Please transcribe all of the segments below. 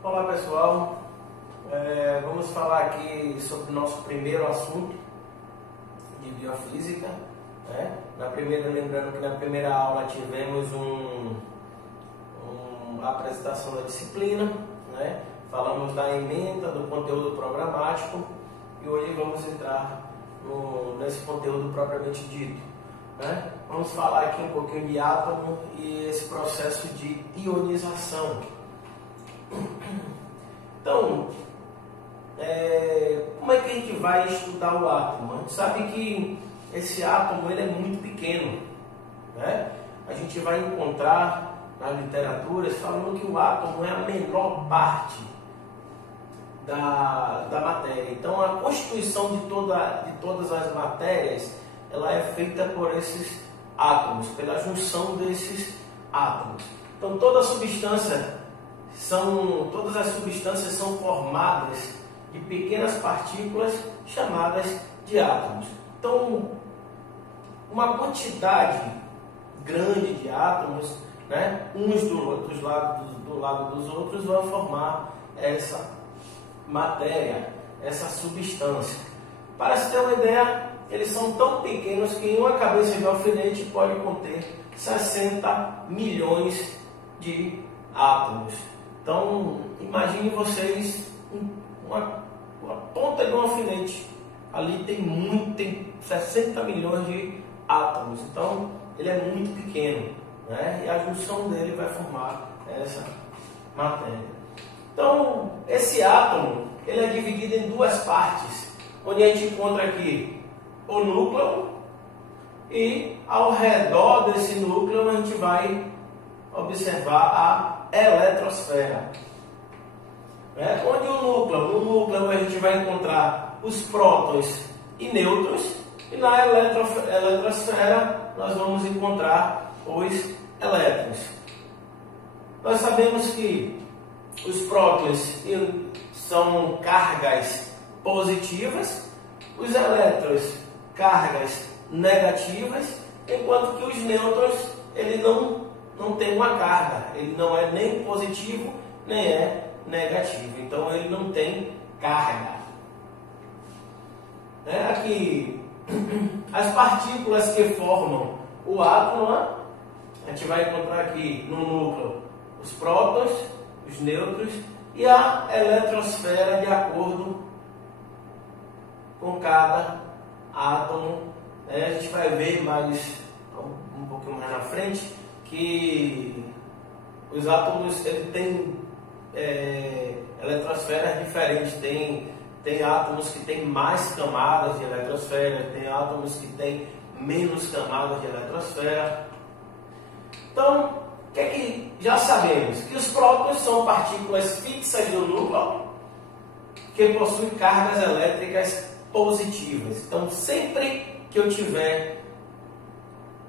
Olá pessoal, vamos falar aqui sobre o nosso primeiro assunto de biofísica. Lembrando que na primeira aula tivemos a apresentação da disciplina, falamos da ementa, do conteúdo programático, e hoje vamos entrar nesse conteúdo propriamente dito. Vamos falar aqui um pouquinho de átomo e esse processo de ionização. Então, como é que a gente vai estudar o átomo? A gente sabe que esse átomo ele é muito pequeno. A gente vai encontrar nas literaturas falando que o átomo é a menor parte da matéria. Então, a constituição de todas as matérias ela é feita por esses átomos, pela junção desses átomos. Então, todas as substâncias são formadas de pequenas partículas chamadas de átomos. Então, uma quantidade grande de átomos, uns do lado dos outros, vão formar essa matéria, essa substância. Para se ter uma ideia, eles são tão pequenos que em uma cabeça de alfinete pode conter 60 milhões de átomos. Então, imagine vocês uma ponta de um alfinete. Ali tem 60 milhões de átomos. Então, ele é muito pequeno, e a junção dele vai formar essa matéria. Então, esse átomo ele é dividido em duas partes, onde a gente encontra aqui o núcleo, e ao redor desse núcleo a gente vai observar a eletrosfera. Onde no núcleo a gente vai encontrar os prótons e nêutrons, e na eletrosfera nós vamos encontrar os elétrons. Nós sabemos que os prótons são cargas positivas, os elétrons cargas negativas, enquanto que os nêutrons ele não tem uma carga, ele não é nem positivo nem é negativo, então ele não tem carga. Aqui as partículas que formam o átomo, a gente vai encontrar aqui no núcleo os prótons, os nêutrons e a eletrosfera de acordo com cada átomo. A gente vai ver um pouquinho mais na frente que os átomos ele têm eletrosferas diferentes. Tem átomos que têm mais camadas de eletrosfera, tem átomos que têm menos camadas de eletrosfera. Então, o que é que já sabemos? Que os prótons são partículas fixas do núcleo que possuem cargas elétricas positivas. Então, sempre que eu tiver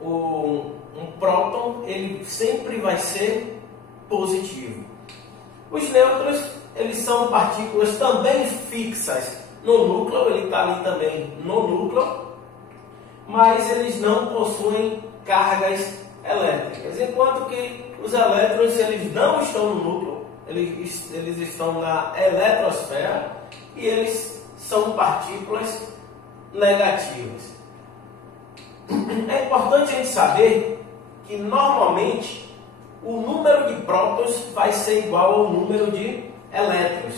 um próton, ele sempre vai ser positivo. Os nêutrons, eles são partículas também fixas no núcleo, ele está ali também no núcleo, mas eles não possuem cargas elétricas, enquanto que os elétrons eles não estão no núcleo, eles estão na eletrosfera e eles são partículas negativas. É importante a gente saber que normalmente o número de prótons vai ser igual ao número de elétrons.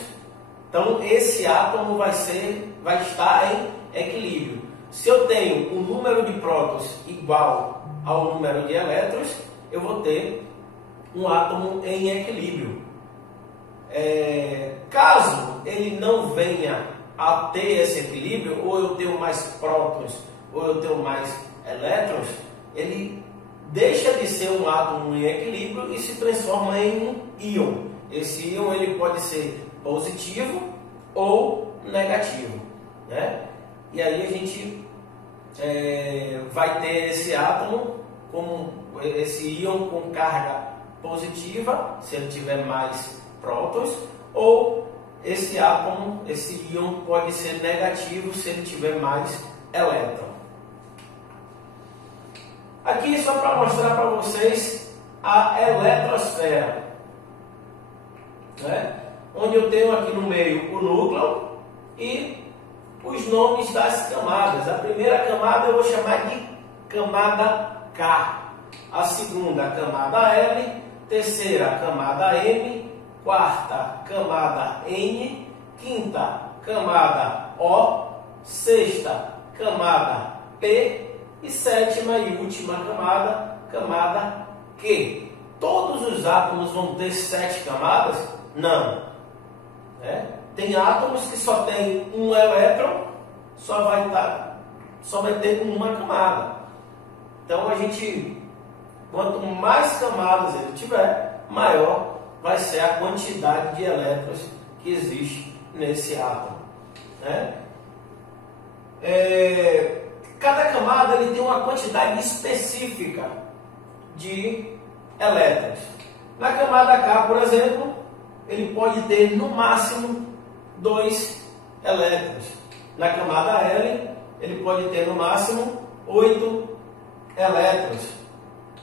Então esse átomo vai estar em equilíbrio. Se eu tenho um número de prótons igual ao número de elétrons, eu vou ter um átomo em equilíbrio. Caso ele não venha a ter esse equilíbrio, ou eu tenho mais prótons ou eu tenho mais elétrons, ele deixa de ser um átomo em equilíbrio e se transforma em um íon. Esse íon ele pode ser positivo ou negativo, E aí a gente vai ter esse átomo esse íon com carga positiva, se ele tiver mais prótons, ou esse íon pode ser negativo se ele tiver mais elétron. Aqui só para mostrar para vocês a eletrosfera. onde eu tenho aqui no meio o núcleo e os nomes das camadas. A primeira camada eu vou chamar de camada K, a segunda camada L, terceira camada M, quarta camada N, quinta camada O, sexta camada P e sétima e última camada, camada Q. Todos os átomos vão ter 7 camadas? Não. Tem átomos que só tem um elétron, só vai ter uma camada. Então quanto mais camadas ele tiver, maior vai ser a quantidade de elétrons que existe nesse átomo. Cada camada ele tem uma quantidade específica de elétrons. Na camada K, por exemplo, ele pode ter no máximo 2 elétrons. Na camada L, ele pode ter no máximo 8 elétrons.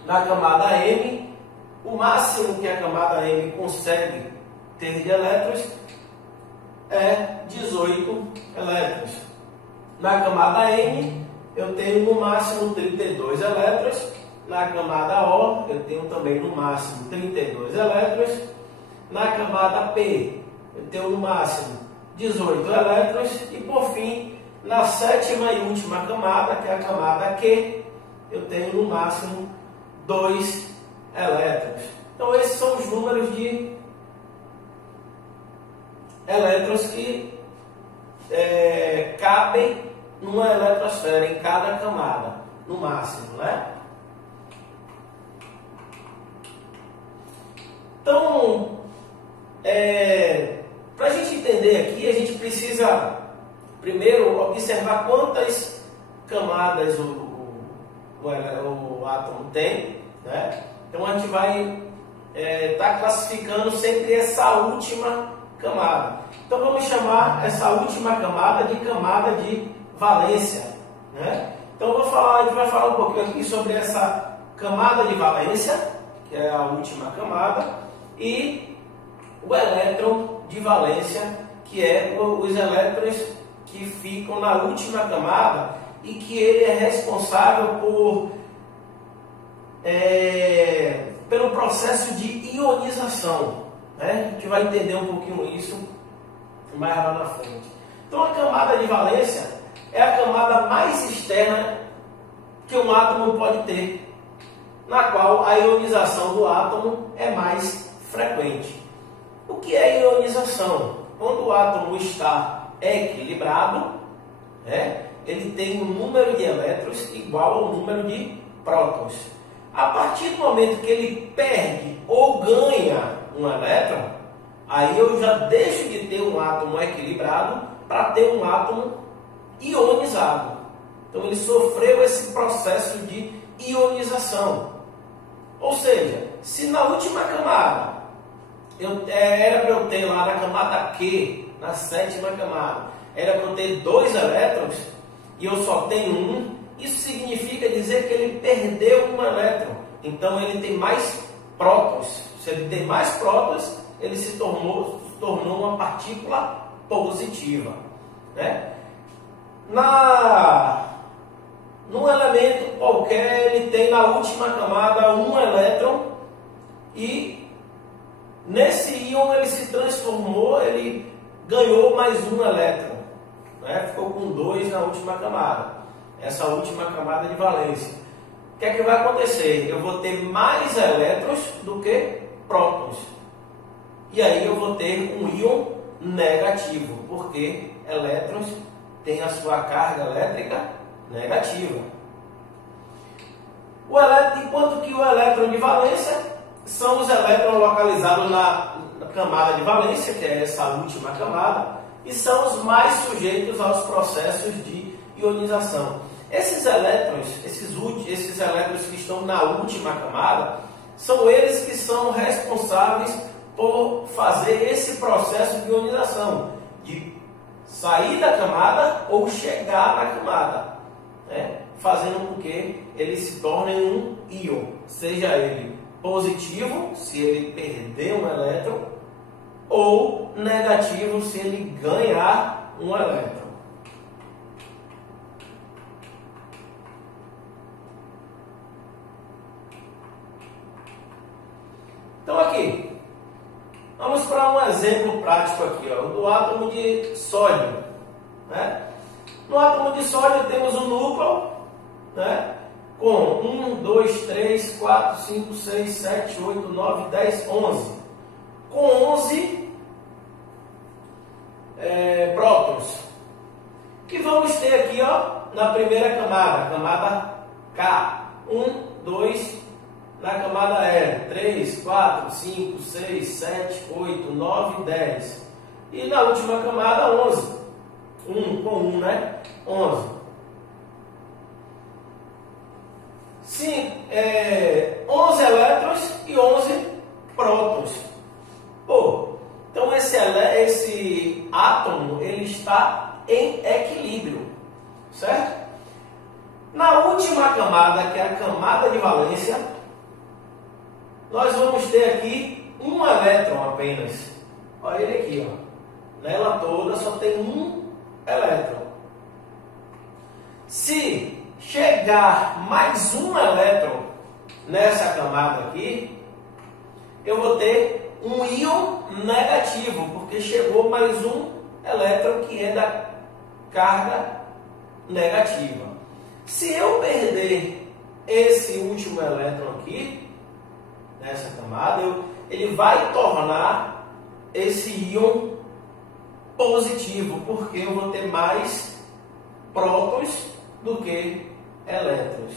Na camada M, o máximo que a camada M consegue ter de elétrons é 18 elétrons. Na camada N, eu tenho no máximo 32 elétrons. Na camada O, eu tenho também no máximo 32 elétrons. Na camada P, eu tenho no máximo 18 elétrons. E por fim, na sétima e última camada, que é a camada Q, eu tenho no máximo 2 elétrons. Então esses são os números de elétrons que cabem numa eletrosfera, em cada camada, no máximo, Então, para a gente entender aqui, a gente precisa primeiro observar quantas camadas o átomo tem, Então a gente vai estar classificando sempre essa última camada. Então vamos chamar essa última camada de camada de valência, Então a gente vai falar um pouquinho aqui sobre essa camada de valência, que é a última camada, e o elétron de valência, que é os elétrons que ficam na última camada e que ele é responsável pelo processo de ionização. A gente vai entender um pouquinho isso mais lá na frente. Então a camada de valência é a camada mais externa que um átomo pode ter, na qual a ionização do átomo é mais frequente. O que é ionização? Quando o átomo está equilibrado, ele tem um número de elétrons igual ao número de prótons. A partir do momento que ele perde ou ganha um elétron, aí eu já deixo de ter um átomo equilibrado para ter um átomo ionizado. Então ele sofreu esse processo de ionização. Ou seja, se na última camada era para eu ter lá na camada Q, na sétima camada, era para eu ter 2 elétrons e eu só tenho um, isso significa dizer que ele perdeu um elétron. Então ele tem mais prótons. Se ele tem mais prótons, ele se tornou uma partícula positiva. Num elemento qualquer, ele tem na última camada um elétron e nesse íon ele se transformou, ele ganhou mais um elétron, ficou com 2 na última camada, essa última camada de valência. O que é que vai acontecer? Eu vou ter mais elétrons do que prótons, e aí eu vou ter um íon negativo, porque elétrons têm a sua carga elétrica negativa. Enquanto que o elétron de valência são os elétrons localizados na camada de valência, que é essa última camada, e são os mais sujeitos aos processos de ionização. Esses elétrons, esses elétrons que estão na última camada, são eles que são responsáveis por fazer esse processo de ionização, de sair da camada ou chegar na camada, fazendo com que ele se torne um íon, seja ele positivo, se ele perder um elétron, ou negativo se ele ganhar um elétron. Então aqui, vamos para um exemplo prático aqui, ó, do átomo de sódio, né? No átomo de sódio temos um núcleo, né, com 1, 2, 3, 4, 5, 6, 7, 8, 9, 10, 11. Com 11 prótons. Que vamos ter aqui, ó, na primeira camada, camada K. 1, 2, na camada L. 3, 4, 5, 6, 7, 8, 9, 10. E na última camada 11. 1 com 1, né? 11. Sim, 11 elétrons e 11 prótons. Pô, então esse átomo ele está em equilíbrio, certo? Na última camada, que é a camada de valência, nós vamos ter aqui um elétron apenas. Olha ele aqui, ó. Nela toda só tem um elétron. Se chegar mais um elétron nessa camada aqui, eu vou ter um íon negativo, porque chegou mais um elétron que é da carga negativa. Se eu perder esse último elétron aqui, nessa camada, ele vai tornar esse íon positivo, porque eu vou ter mais prótons do que elétrons.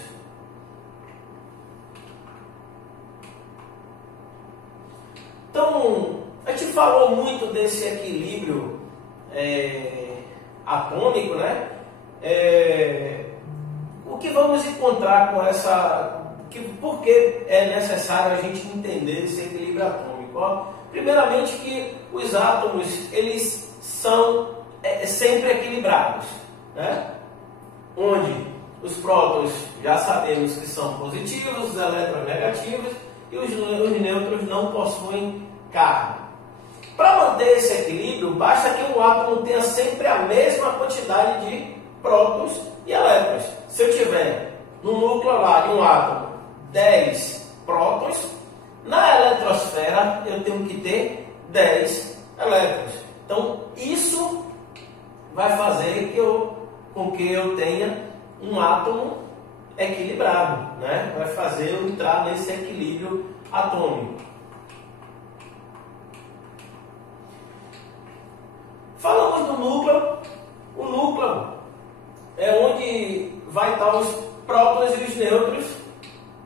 Então, a gente falou muito desse equilíbrio atômico, né? O que vamos encontrar com essa... por que é necessário a gente entender esse equilíbrio atômico? Ó, primeiramente que os átomos, eles são sempre equilibrados, né? Onde os prótons já sabemos que são positivos, os elétrons negativos e os nêutrons não possuem carga. Para manter esse equilíbrio, basta que um átomo tenha sempre a mesma quantidade de prótons e elétrons. Se eu tiver no núcleo lá de um átomo 10 prótons, na eletrosfera eu tenho que ter 10 elétrons. Então isso vai fazer com que eu tenha um átomo equilibrado, né? Vai fazer eu entrar nesse equilíbrio atômico. Falamos do núcleo. O núcleo é onde vai estar os prótons e os nêutrons,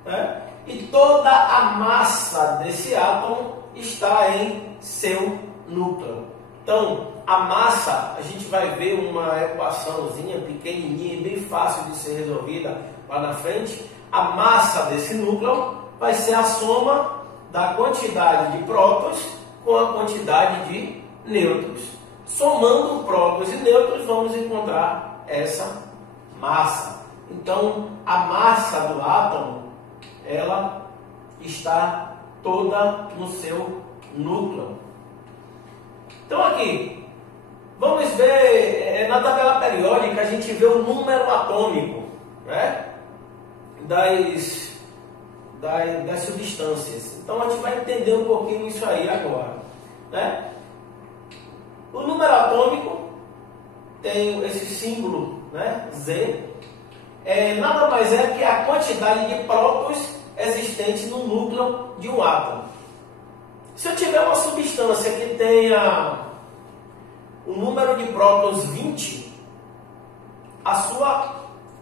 né? E toda a massa desse átomo está em seu núcleo. Então, a massa, a gente vai ver uma equaçãozinha pequenininha, bem fácil de ser resolvida lá na frente. A massa desse núcleo vai ser a soma da quantidade de prótons com a quantidade de nêutrons. Somando prótons e nêutrons, vamos encontrar essa massa. Então, a massa do átomo, ela está toda no seu núcleo. Então aqui, vamos ver, na tabela periódica a gente vê o número atômico, né, das substâncias. Então a gente vai entender um pouquinho isso aí agora, né? O número atômico tem esse símbolo, né, Z, nada mais é que a quantidade de prótons existentes no núcleo de um átomo. Se eu tiver uma substância que tenha o número de prótons 20,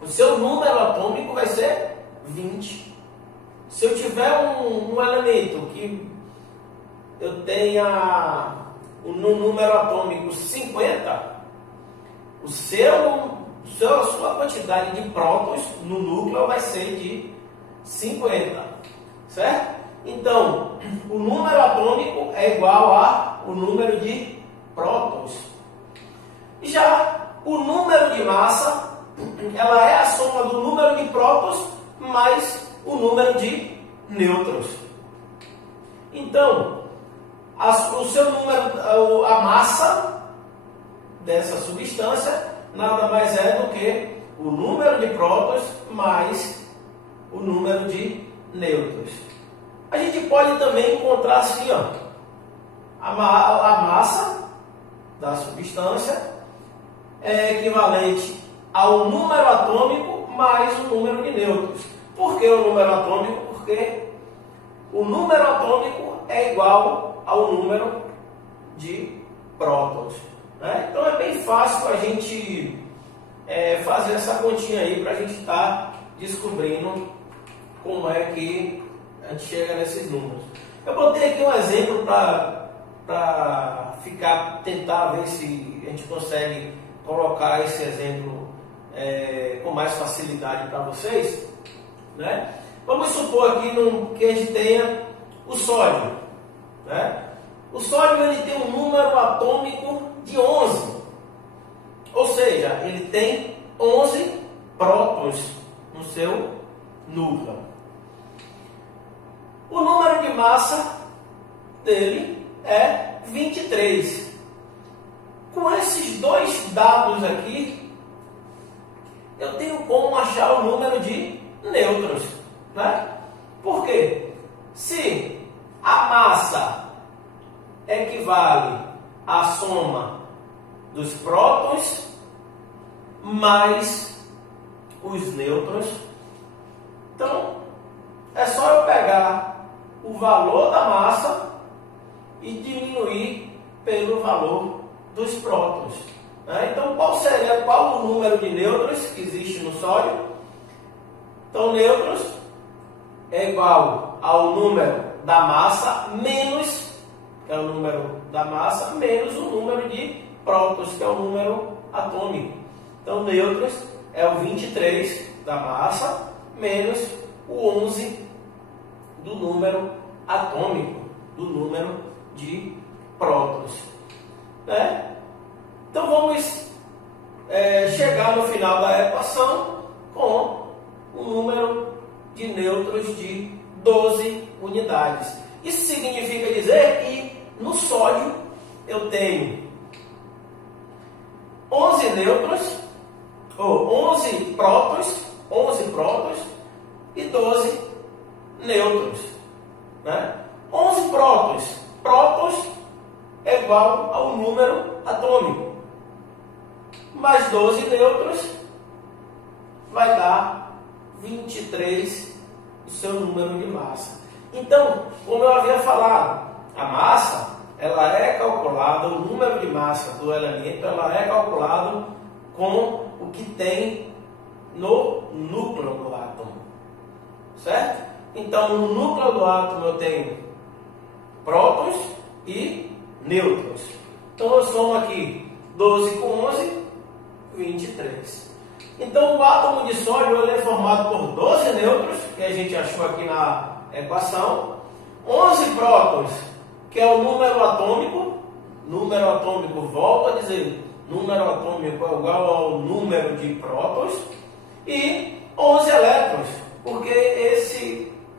o seu número atômico vai ser 20. Se eu tiver um elemento que eu tenha no número atômico 50, a sua quantidade de prótons no núcleo vai ser de 50, certo? Então, o número atômico é igual ao número de prótons. Já o número de massa, ela é a soma do número de prótons mais o número de nêutrons. Então, o seu número, a massa dessa substância nada mais é do que o número de prótons mais o número de nêutrons. A gente pode também encontrar assim, ó, a massa da substância é equivalente ao número atômico mais o número de nêutrons. Por que o número atômico? Porque o número atômico é igual ao número de prótons, né? Então é bem fácil a gente fazer essa continha aí para a gente estar descobrindo como é que a gente chega nesses números. Eu botei aqui um exemplo para tentar ver se a gente consegue colocar esse exemplo com mais facilidade para vocês, né? Vamos supor aqui que a gente tenha o sódio, né? O sódio ele tem um número atômico de 11, ou seja, ele tem 11 prótons no seu núcleo. O número de massa dele é 23. Com esses dois dados aqui, eu tenho como achar o número de nêutrons, né? Por quê? Se a massa equivale à soma dos prótons mais os nêutrons, então é só eu pegar o valor da massa e diminuir pelo valor dos prótons, né? Então qual o número de nêutrons que existe no sódio? Então nêutrons é igual ao número da massa menos, que é o número da massa, menos o número de prótons, que é o número atômico. Então nêutrons é o 23 da massa menos o 11 do número atômico, do número de prótons, né? Então vamos chegar no final da equação com o número de nêutrons de 12 unidades. Isso significa dizer que no sódio eu tenho 11 nêutrons, ou 11 prótons e 12 nêutrons, né? 11 prótons é igual ao número atômico, mais 12 nêutrons vai dar 23, o seu número de massa. Então, como eu havia falado, a massa, ela é calculada, o número de massa do elemento, ela é calculado com o que tem no núcleo do átomo, certo? Então, no núcleo do átomo eu tenho prótons e nêutrons. Então, eu somo aqui 12 com 11, 23. Então, o átomo de sódio ele é formado por 12 nêutrons, que a gente achou aqui na equação, 11 prótons, que é o número atômico. Número atômico, volto a dizer, número atômico é igual ao número de prótons, e 11 elétrons, porque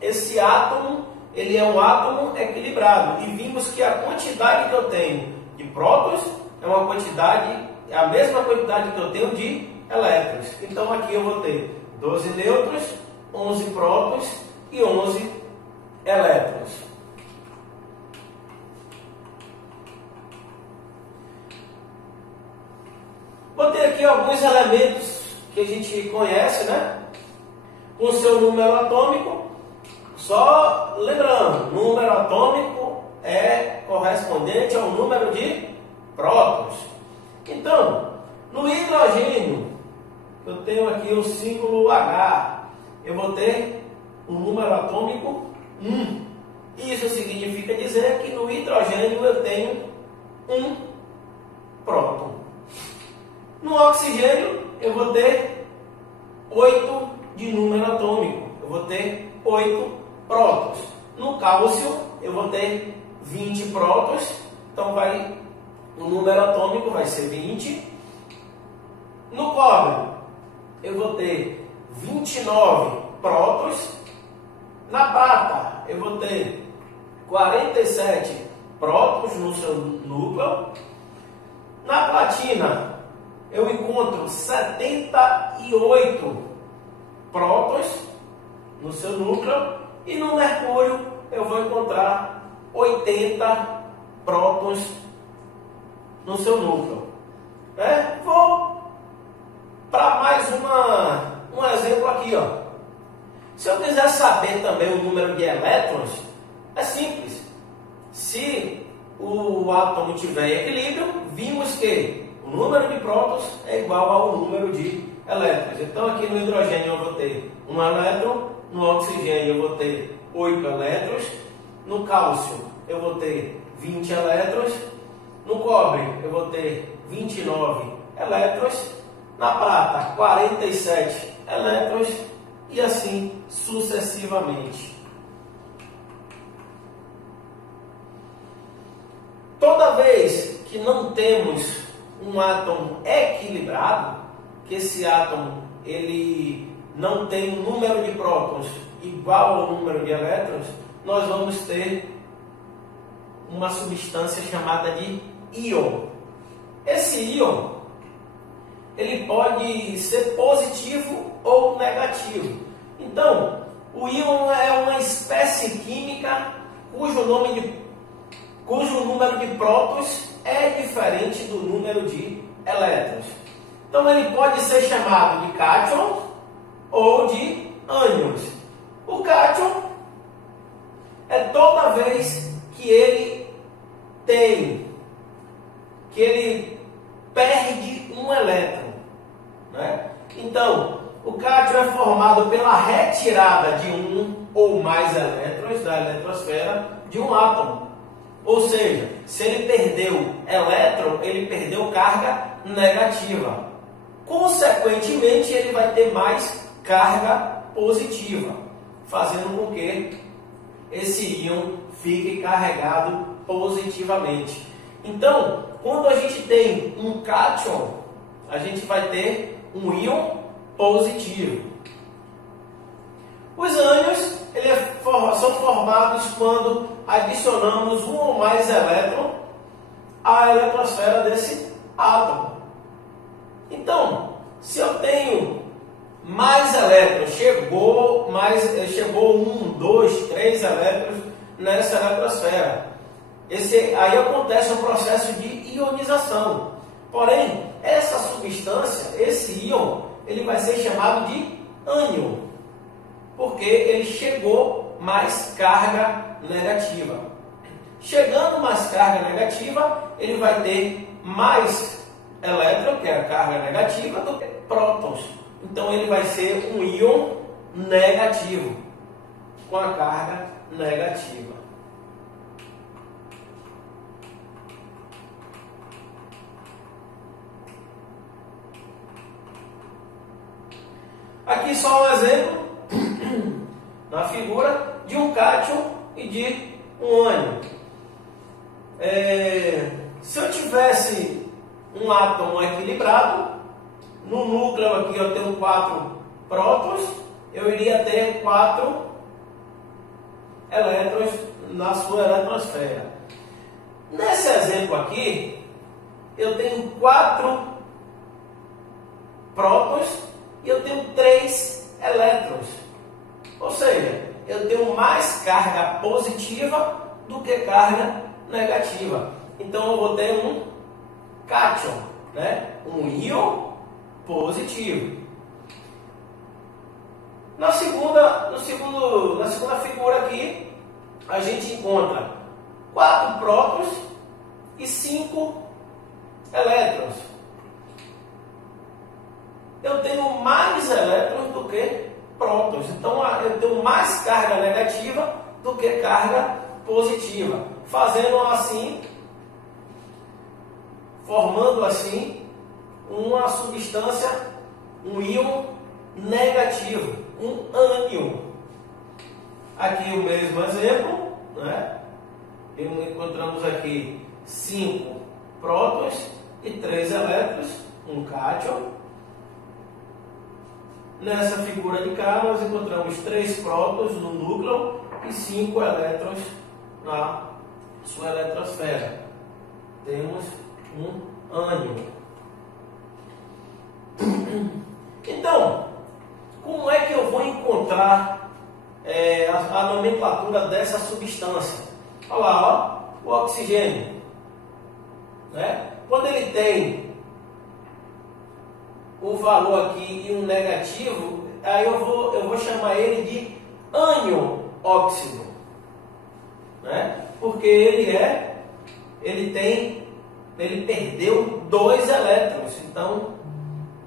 esse átomo, ele é um átomo equilibrado, e vimos que a quantidade que eu tenho de prótons é a mesma quantidade que eu tenho de elétrons. Então aqui eu vou ter 12 nêutrons, 11 prótons e 11 elétrons. Vou ter aqui alguns elementos que a gente conhece, né? Com seu número atômico. Só lembrando, número atômico é correspondente ao número de prótons. Então, no hidrogênio, eu tenho aqui o símbolo H. Eu vou ter um número atômico 1. Isso significa dizer que no hidrogênio eu tenho um próton. No oxigênio, eu vou ter 8 de número atômico. Eu vou ter 8 prótons. No cálcio, eu vou ter 20 prótons. Então, o número atômico vai ser 20. No cobre, eu vou ter 29 prótons. Na prata, eu vou ter 47 prótons no seu núcleo. Na platina, eu encontro 78 prótons no seu núcleo. E no mercúrio, eu vou encontrar 80 prótons no seu núcleo. Vou para mais um exemplo aqui. Se eu quiser saber também o número de elétrons, é simples. Se o átomo tiver em equilíbrio, vimos que o número de prótons é igual ao número de elétrons. Então aqui no hidrogênio eu vou ter 1 elétron, no oxigênio eu vou ter 8 elétrons, no cálcio eu vou ter 20 elétrons, no cobre eu vou ter 29 elétrons, na prata 47 elétrons e assim sucessivamente. Toda vez que não temos um átomo equilibrado, que esse átomo ele não tem um número de prótons igual ao número de elétrons, nós vamos ter uma substância chamada de íon. Esse íon ele pode ser positivo ou negativo. Então, o íon é uma espécie química cujo número de prótons é diferente do número de elétrons. Então, ele pode ser chamado de cátion ou de ânions. O cátion é toda vez que ele perde um elétron, Então, o cátion é formado pela retirada de um ou mais elétrons da eletrosfera de um átomo. Ou seja, se ele perdeu elétron, ele perdeu carga negativa. Consequentemente, ele vai ter mais carga positiva, fazendo com que esse íon fique carregado positivamente. Então, quando a gente tem um cátion, a gente vai ter um íon positivo. Os ânions são formados quando adicionamos um ou mais elétrons à eletrosfera desse átomo. Então, se eu tenho mais elétrons, chegou 1, 2, 3 elétrons nessa eletrosfera, aí acontece um processo de ionização. Porém, essa substância, esse íon, ele vai ser chamado de ânion, porque ele chegou mais carga negativa. Chegando mais carga negativa, ele vai ter mais elétron, que é a carga negativa, do que prótons. Então ele vai ser um íon negativo, com a carga negativa. Aqui só um exemplo na figura de um cátion e de um ânion. Se eu tivesse um átomo equilibrado, no núcleo aqui eu tenho 4 prótons, eu iria ter 4 elétrons na sua eletrosfera. Nesse exemplo aqui, eu tenho 4 prótons e eu tenho 3 elétrons. Ou seja, eu tenho mais carga positiva do que carga negativa. Então eu vou ter um cátion, um íon positivo. Na segunda figura aqui, a gente encontra 4 prótons e 5 elétrons. Eu tenho mais elétrons do que prótons. Então eu tenho mais carga negativa do que carga positiva, formando assim uma substância, um íon negativo, um ânion. Aqui o mesmo exemplo, encontramos aqui 5 prótons e 3 elétrons, um cátion. Nessa figura de cá, nós encontramos 3 prótons no núcleo e 5 elétrons na sua eletrosfera. Temos um ânion. Então, como é que eu vou encontrar a nomenclatura dessa substância? Olha lá, ó, o oxigênio. Né? Quando ele tem um valor aqui e um negativo, aí eu vou chamar ele de ânion óxido, né? Porque ele perdeu 2 elétrons, então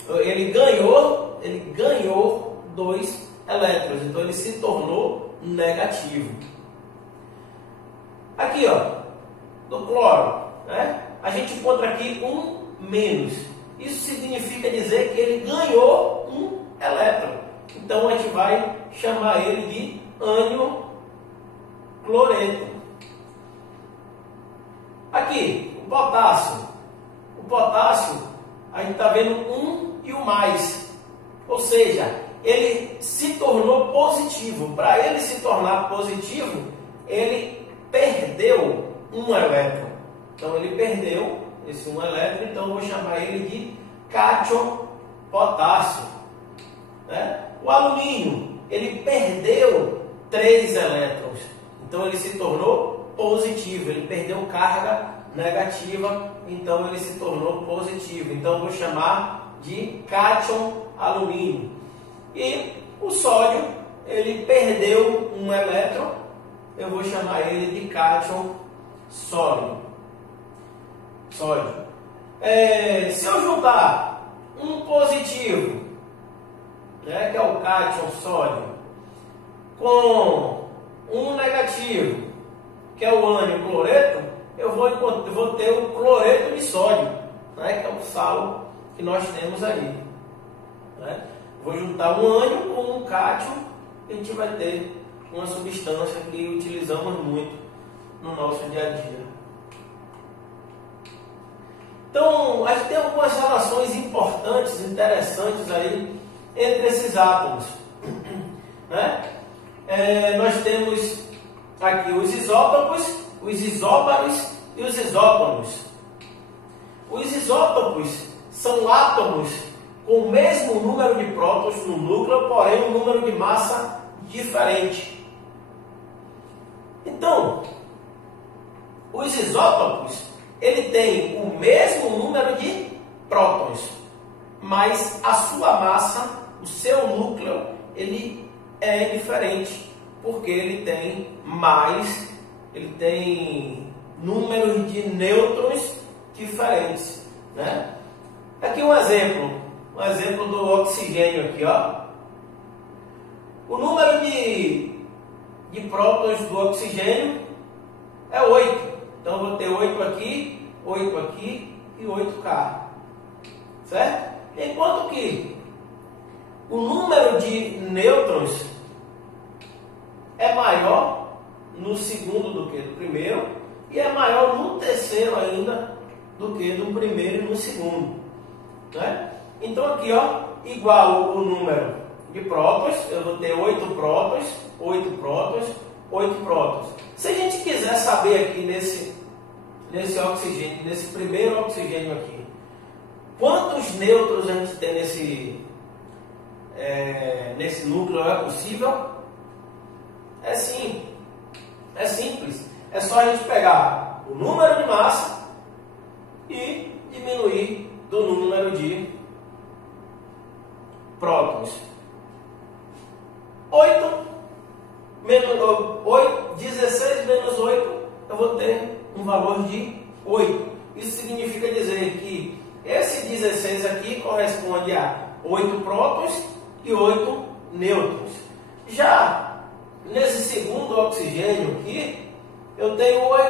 ele ganhou 2 elétrons, então ele se tornou negativo. Aqui, ó, do cloro, né? A gente encontra aqui um menos. Isso significa dizer que ele ganhou um elétron. Então a gente vai chamar ele de ânion cloreto. Aqui, o potássio. O potássio, a gente está vendo um e o mais. Ou seja, ele se tornou positivo. Para ele se tornar positivo, ele perdeu um elétron. Então ele perdeu esse um elétron, então eu vou chamar ele de cátion potássio. Né? O alumínio, ele perdeu 3 elétrons, então ele se tornou positivo, ele perdeu carga negativa, então ele se tornou positivo. Então eu vou chamar de cátion alumínio. E o sódio, ele perdeu um elétron, eu vou chamar ele de cátion sódio. Se eu juntar um positivo, né, que é o cátion sódio, com um negativo, que é o ânion cloreto, eu vou ter o cloreto de sódio, né, que é o salo que nós temos aí. Né? Vou juntar um ânion com um cátion e a gente vai ter uma substância que utilizamos muito no nosso dia a dia. Então, a gente tem algumas relações importantes, interessantes aí entre esses átomos. Né? Nós temos aqui os isótopos, os isóbaros e os isótonos. Os isótopos são átomos com o mesmo número de prótons no núcleo, porém um número de massa diferente. Então, os isótopos, ele tem o mesmo número de prótons, mas a sua massa, o seu núcleo, ele é diferente, porque ele tem números de nêutrons diferentes, né? Aqui um exemplo do oxigênio aqui, ó. O número de prótons do oxigênio é 8. Então eu vou ter 8 aqui e 8K. Certo? Enquanto que o número de nêutrons é maior no segundo do que no primeiro, e é maior no terceiro ainda do que no primeiro e no segundo. Né? Então aqui, ó, igual o número de prótons, eu vou ter 8 prótons, 8 prótons, 8 prótons. Se a gente quiser saber aqui nesse oxigênio, nesse primeiro oxigênio aqui, quantos nêutrons a gente tem nesse núcleo, é possível? É sim, é simples. É só a gente pegar o número de massa e diminuir do número de prótons. 16 menos 8, eu vou ter um valor de 8. Isso significa dizer que esse 16 aqui corresponde a 8 prótons e 8 nêutrons. Já nesse segundo oxigênio aqui,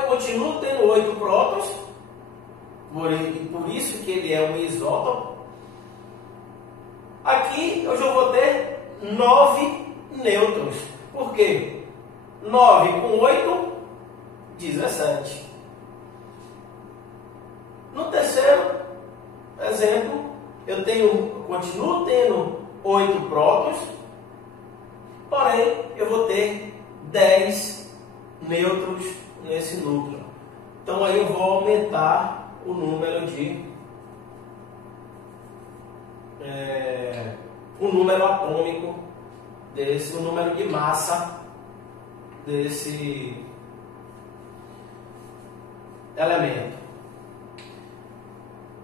continuo tendo 8 prótons, por isso que ele é um isótopo. Aqui eu já vou ter 9 nêutrons. Por quê? 9 com 8, 17. No terceiro exemplo, continuo tendo 8 prótons, porém eu vou ter 10 nêutrons nesse núcleo. Então aí eu vou aumentar o número o número atômico o número de massa desse elemento.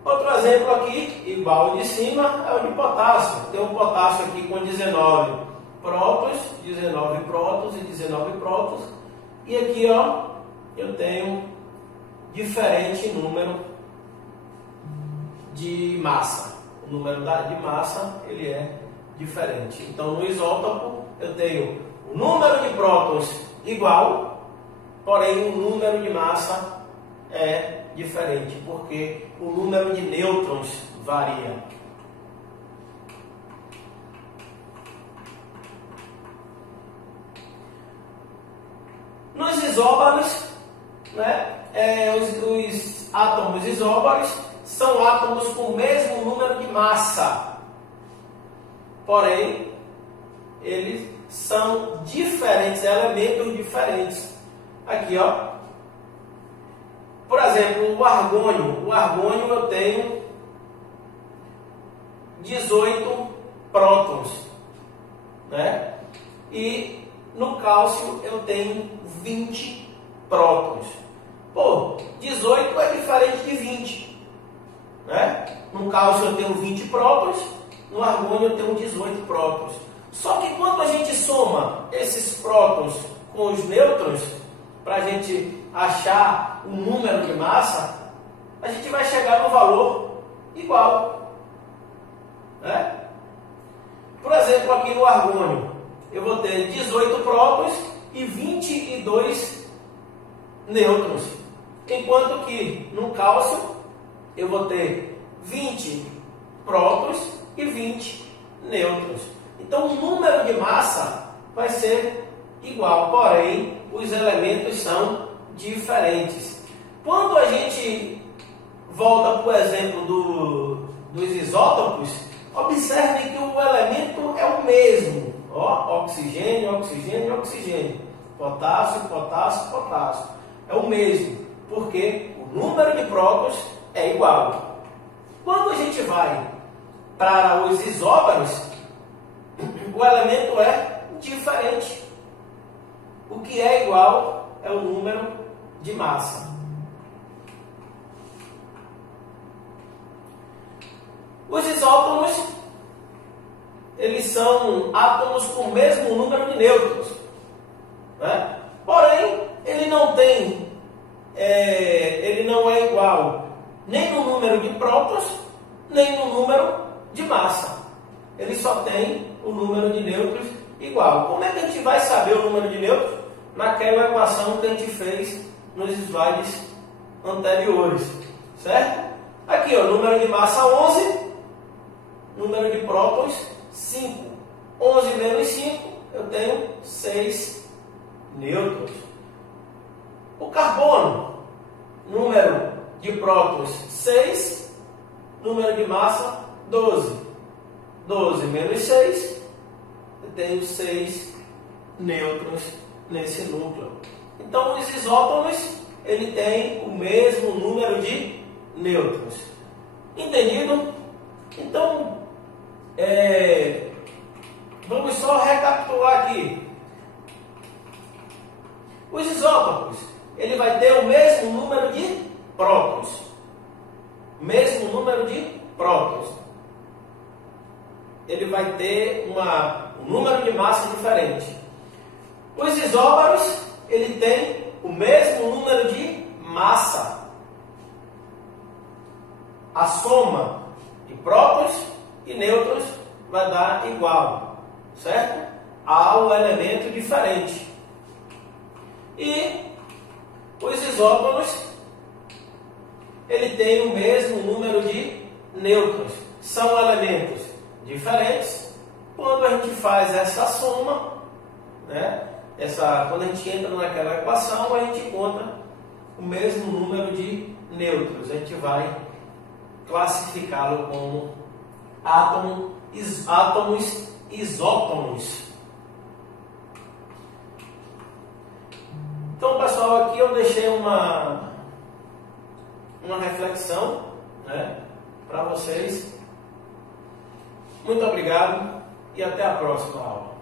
Outro exemplo aqui, igual ao de cima, é o de potássio. Tem um potássio aqui com 19 prótons e 19 prótons. E aqui, ó, eu tenho diferente número de massa. O número de massa, ele é diferente. Então, no isótopo, eu tenho o número de prótons igual, porém o número de massa é diferente, porque o número de nêutrons varia. Nos isóbaros, né, os átomos isóbaros são átomos com o mesmo número de massa, porém eles são diferentes, elementos diferentes. Aqui, ó, por exemplo, o argônio eu tenho 18 prótons, né? E no cálcio eu tenho 20 prótons. Pô, 18 é diferente de 20, né? No cálcio eu tenho 20 prótons, no argônio eu tenho 18 prótons. Só que quando a gente soma esses prótons com os nêutrons, para a gente achar o número de massa, a gente vai chegar no valor igual, né? Por exemplo, aqui no argônio, eu vou ter 18 prótons e 22 nêutrons, enquanto que no cálcio eu vou ter 20 prótons e 20 nêutrons. Então o número de massa vai ser igual, porém os elementos são diferentes. Quando a gente volta para o exemplo dos isótopos, observe que o elemento é o mesmo. Ó, oxigênio, oxigênio, oxigênio. Potássio, potássio, potássio. É o mesmo, porque o número de prótons é igual. Quando a gente vai para os isóbaros, o elemento é diferente. O que é igual é o número de massa. Os isótopos, eles são átomos com o mesmo número de nêutrons, né? Porém, ele não é igual nem no número de prótons, nem no número de massa. Ele só tem o número de nêutrons igual. Como é que a gente vai saber o número de nêutrons? Naquela equação que a gente fez nos slides anteriores, certo? Aqui, ó, número de massa 11, número de prótons 5. 11 menos 5, eu tenho 6 nêutrons. O carbono, número de prótons 6, número de massa 12. 12 menos 6, eu tenho 6 nêutrons nesse núcleo. Então, os isótopos, ele tem o mesmo número de nêutrons. Entendido? Então, vamos só recapitular aqui. Os isótopos, ele vai ter o mesmo número de prótons. Mesmo número de prótons. Ele vai ter um número de massa diferente. Os isóbaros, ele tem o mesmo número de massa. A soma de prótons e nêutrons vai dar igual, certo? Há um elemento diferente. E os isóbaros, ele tem o mesmo número de nêutrons. São elementos diferentes. Quando a gente faz essa soma, né? Quando a gente entra naquela equação, a gente encontra o mesmo número de nêutrons. A gente vai classificá-lo como átomos isótomos. Então, pessoal, aqui eu deixei uma uma reflexão, né, para vocês. Muito obrigado e até a próxima aula.